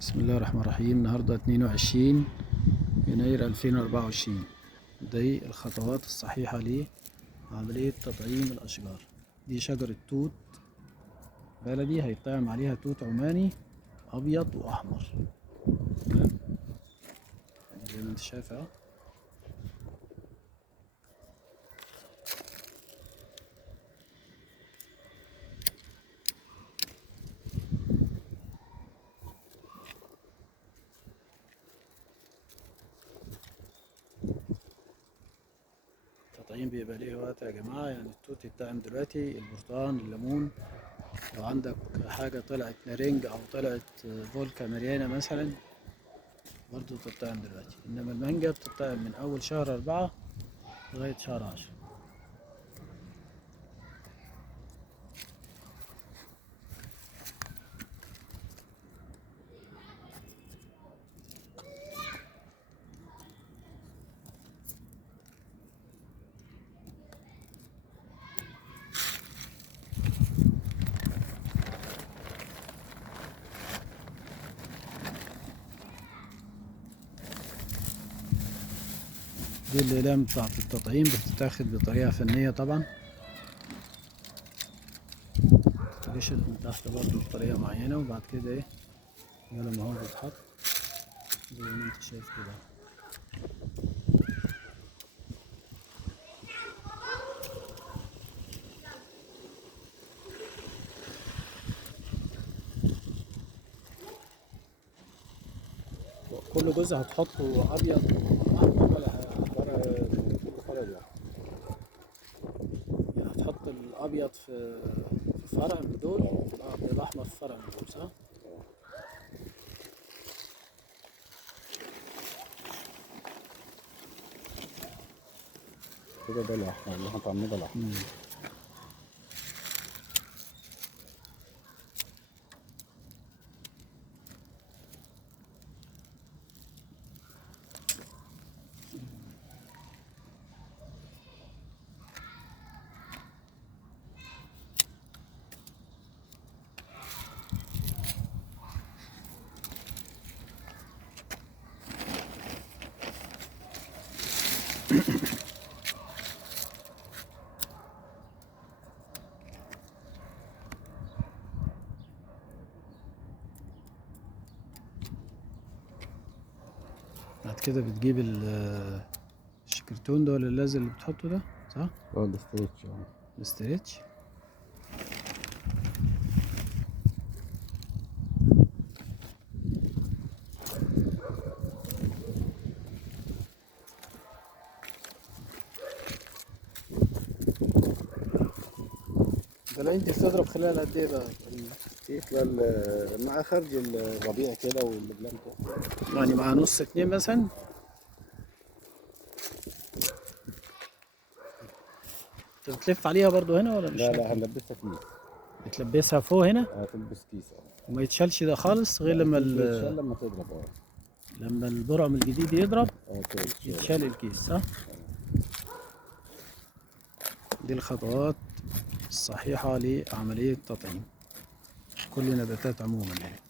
بسم الله الرحمن الرحيم. النهاردة 22 يناير 2024. دي الخطوات الصحيحة لعملية تطعيم الأشجار. دي شجرة توت بلدي هيطعم عليها توت عماني أبيض وأحمر زي ما انت شايف اهو. التطعيم بيبقى ليه وقت يا جماعة، يعني التوت يطعم دلوقتي، البرتقال، الليمون، لو عندك حاجة طلعت نارنج أو طلعت فولكا مليانة مثلا برضه تطعم دلوقتي، إنما المانجا بتطعم من أول شهر 4 لغاية شهر 10. دي الأقلام بتاعة التطعيم بتتاخد بطريقة فنية طبعا، تترشت من تحت برضه بطريقة معينة، وبعد كده ايه لما هو بيتحط زي ما انت شايف كده. كل جزء هتحطه أبيض وأحمر ولا يعني هتحط الأبيض في فرع من دول، الأحمر في فرع من دول، صح؟ كده ده الأحمر اللي احنا طعمناه، ده الأحمر. بعد كده بتجيب الشكرتون ده ولا اللازل اللي بتحطه ده، صح؟ الاستريتش الاستريتش. ده العيد دي بتضرب خلال قد ايه بقى؟ مع خرج الربيع كده والبلان كده، يعني مع نص 2 مثلا. انت بتلف عليها برضو هنا ولا مش لا شرط؟ هنلبسها كيس. بتلبسها فوق هنا هتلبس كيس وما يتشالش ده خالص غير لا، لما الكيس بيتشال لما تضرب لما البرعم الجديد يضرب تتشال. يتشال الكيس، صح؟ دي الخطوات الصحيحة لعملية التطعيم كل النباتات عموما يعني.